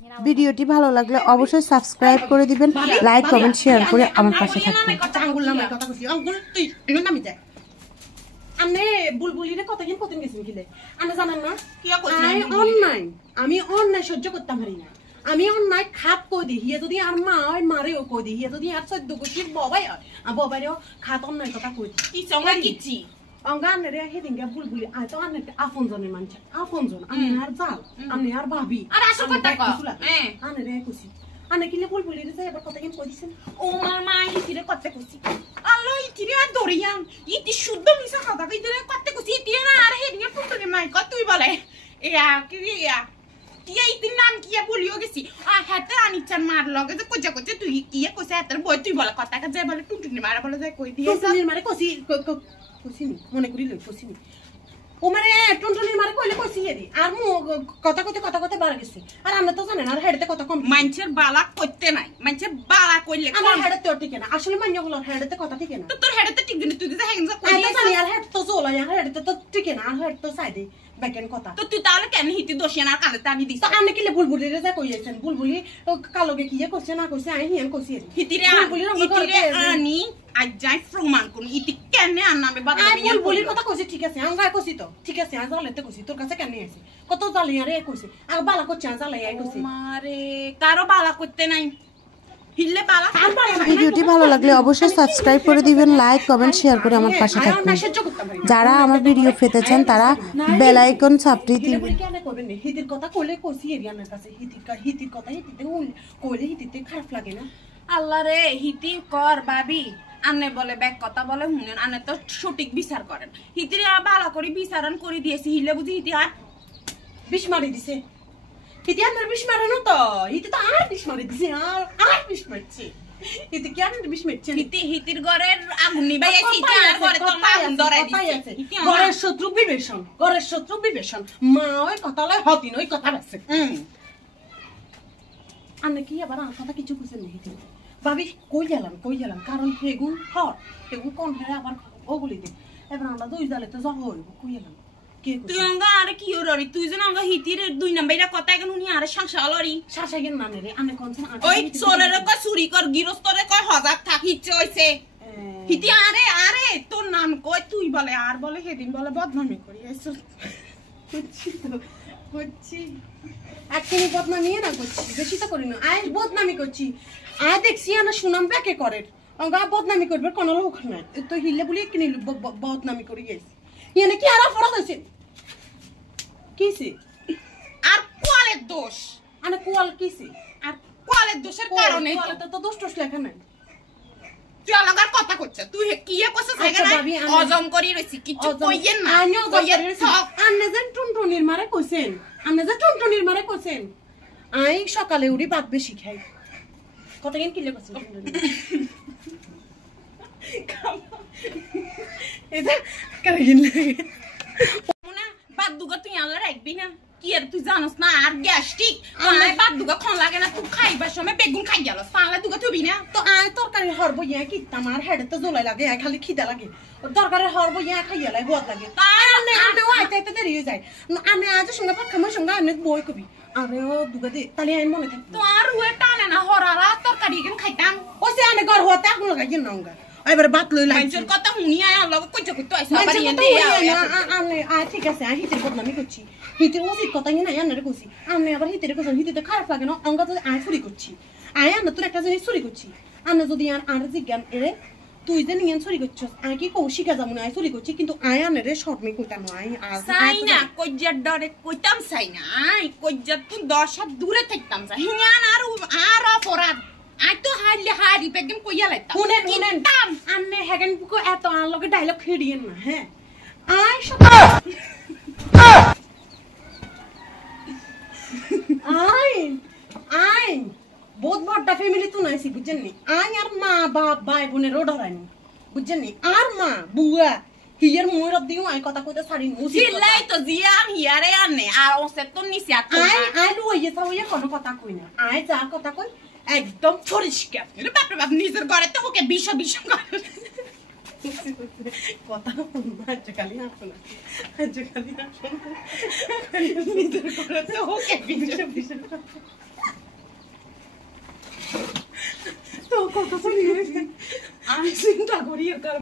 ভিডিওটি ভালো লাগলে অবশ্যই সাবস্ক্রাইব করে দিবেন, লাইক কমেন্ট শেয়ার করে আমার পাশে থাকবেন। আমি বুলবুলিরে কতদিন কতদিন গেছি গিলে আমি জানেন না কি অন্যায় আমি অন্যায় সহ্য করতাম পারি না। আমি অন্যায় খাপ কই দিই হিয়ে যদি আর মা হয় মারেও কই দিই হিয়ে যদি আর 14 গোষ্ঠীর বাবাই হয় আর বাবারেও খাত অন্যায় কথা কই দিই কি সঙ্গে কিছি অঙ্গানে রে হেদিনকে বুলবুলি আই তো আনে আপন জনের মানুষ আপন জন আমি আর জাল আমি আর ভাবি আর আসল কথা কও আনে রে কইছি আনে কিলে বুলবুলি রে এবার কতদিন কই দিছেন ও মামা হিতিরে কত কইছি আল্লাহ হিতিরে আর দরিয়ান ইতি শুদ্ধ মিছা কথা কইতিরে কত কইছি ইতিরে না আর হেদিনকে পুতুরে মাই কত তুই বলে এয়া কি ইয়া টিয়া ইতির নাম কিয়া বলিও গেছি হাতে আনিচান মার লগে যে কোজা কোজা তুই কিয়া কইছে হাতের বই তুই বলে কথা কা যায় বলে টুনটুনি মারা বলে যায় কই দিয়ে টুনটুনির মারে কইছি কইছিনি মনে করি লই কইছিনি ও মারে টুনটুনির মারে কইলে কইছি হেদি আর মু কথা কইতে বার গেছি আর আমরা তো জানেন আর হেডতে কথা কম মানছের বালা কইতে নাই মানছের বালা কইলে আমার হেডতে ঠিক না আসলে মান্যগুলো হেডতে কথা ঠিক না তো তোর হেডতে ঠিক দিন তুই যে হেনজা কই না জানি আর হেড তো জোলা আর হেডতে তো ঠিক না আর হেড তো সাইডে বেকেন কথা তো তুই তাহলে কেন হিতি দোষিয়ান আর কানে টানি দিছ তো আমি কিলে বুলবুলি রে যা কইছেন বুলবুলি কালকে কিয়ে কইছে না কইছে আই হিয়ান কইছি হিতিরে আনি আজ যাই প্রমাণ কোন ইতি কেন আর নামে বাদলামি বুলবুলির কথা কইছে ঠিক আছে আমি কইছি তো ঠিক আছে আজ জালেতে কইছি তোর কাছে কেন আইছি কত জালিয়া রে কইছে আর বালা কইছে জালিয়া কইছে মারে কারো বালা করতে নাই হিললে বালা ভিডিওটি ভালো লাগলে অবশ্যই সাবস্ক্রাইব করে দিবেন, লাইক কমেন্ট শেয়ার করে আমার পাশে থাকবেন। যারা আমার ভিডিও পেতে চান তারা বেল আইকন চাপড়ি দিবেন। কেন করবেন হিতির কথা কইলে কইছি এরিয়ানের কাছে হিতির কথা হিতিতে কইলে হিতিতে খারাপ লাগে না আল্লাহ রে হিতি কর ভাবি আনে বলে ব্যাক কথা বলে শুনেন আনে তো সঠিক বিচার করেন হিতিরে বালা করে বিচারণ করে দিয়েছি হিলে বুঝি হিতি আর বিষ মারি দিছে হিতি আর বিষ মারে না তো হিতি তো আর বিষ মারি দিছে আর বিষ মারছে হিতি কি আর বিষ মারছে হিতির ঘরের আগুন নিবাই আইছি আর ঘরে তো আগুন ধরাই দিছে ঘরের শত্রু বিবেশন মা ওই কথা লয় হতি নই কথা আছে আনে কি আবার আর কথা কিছু কইছেন না হিতি ভাবি কই গেলাম কারণ হেগুন কোন হেরে আবার ওগুলি দে এবার আমরা দুই জালে তো যাবো কই গেলাম তুই অঙ্গা আরে কি ওরি তুই যেন অঙ্গা হিতির দুই নাম্বারটা কথা এখন উনি আরে সংসার লরি শাসা গেন না রে আমি কোন ওই চোরের কয় চুরি কর গিরস্তরে কয় হজাক থাকি ইচ্ছে হইছে হিতি আরে তোর নাম কই তুই বলে আর বলে সেদিন বলে বদনামি করি আইছো হচ্ছি একদিনই বদনামি না করছি বেশি তো করি না আয় বদনামি করছি আয় দেখছি না সুনাম ব্যাকে করে অঙ্গা বদনামি করবে কোনো লোক নাই তো হিলে বলি কিনি বদনামি করি গেছি ইয়ানে কি আর ফরক হইছে কিছে আর কোয়ালের দোষ আনে কোয়াল কিছে আর কোয়ালের দোষের কারণে তো দোষ টোষ লেখা নাই তুই আলাদার কথা কইছ তুই কিয়ে কইছস না অজম করি রইছি কিছু কইয়েন না আন্নে যেন টুনটুনির মারে কইছেন আই সকালে উড়ি ভাত বেশি খাই কতদিন কিলে কইছেন এটা কারগিন লাগে না বাদ দুগা তুই আলা রাখবি না কি আর তুই জানোস না আর গ্যাস্ট্রিক আমার বাদ দুগা খন লাগে না তুই খাইবার সময় বেগুন খাই গেল পালা দুগা তুই না তো আয় তরকারি হরব ইয়া কি আমার হেডে তো জলাই লাগে খালি খিদা লাগে তরকারি হরব ইয়া খাইয়া লাগে বহুত লাগে আরে আইতে দেরি হয়ে যায় আমি আজ সঙ্গে খামার সঙ্গে আমি বই কবি আরে ও দুগা দে তাহলে আমি মনে থাকি তো আর ওয়ে টানে না হরারা তরকারি কেন খাইতাম ও সে আমি ঘর হতে আগুন লাগাই না অঙ্গা এবার বাত লই লাগছে মানুষের কথা শুনি আয় আল্লাহ কইছে কইতো আইসা বাড়ি এনে আমি ঠিক আছে হিতের বদনামি করছি হিতের উচিত কথা না আন্নারে কইছি আমি আবার হিতের কইছি হিতেতে খারাপ লাগে না অঙ্গা যদি আয় চুরি করছি আয় আন্না তোর একটা জিনিস চুরি করছি আন্না যদি আর জিজ্ঞান এরে তুই যে নিয়ে চুরি করছস আয় কি কৌশিকা যাবো না আয় চুরি করছি কিন্তু আয় আন্নারে শর্টমি কইতাম আয় চাই না কইজার ডরে কইতাম চাই না আয় কইজার তুই 10 হাত দূরে থাকতাম চাই হিয়ান আর অপরাধ আই তো হারি পেগেন কইয়া লাইতাম শুনেন আন্নে হেগেন বুকো এত আর লগে ডায়লগ খেড়িয়েন না হ্যাঁ আয় আয় বহুত বড়টা ফ্যামিলি তো নাইছি বুঝছেন নি আয় আর মা বাপ ভাই বোনের ডরানি বুঝছেন নি আর মা বুয়া হিয়ার ময়রব দিও আয় কথা কইতে ছাড়ি মুসি সিলাই তো জিয়াম হিয়ারে আনে আর ওসে তো নিছি আয় লইয়ে তাওয়ে কোনো কথা কই না আয় যা কথা কই একদম পরিষ্কার এর বাপ রে বাপ নিজের ঘরে তো ওকে বিষ কথা আজ খালি আসো নিজের ঘরে তো ওকে বিষ আমি চিন্তা করি এর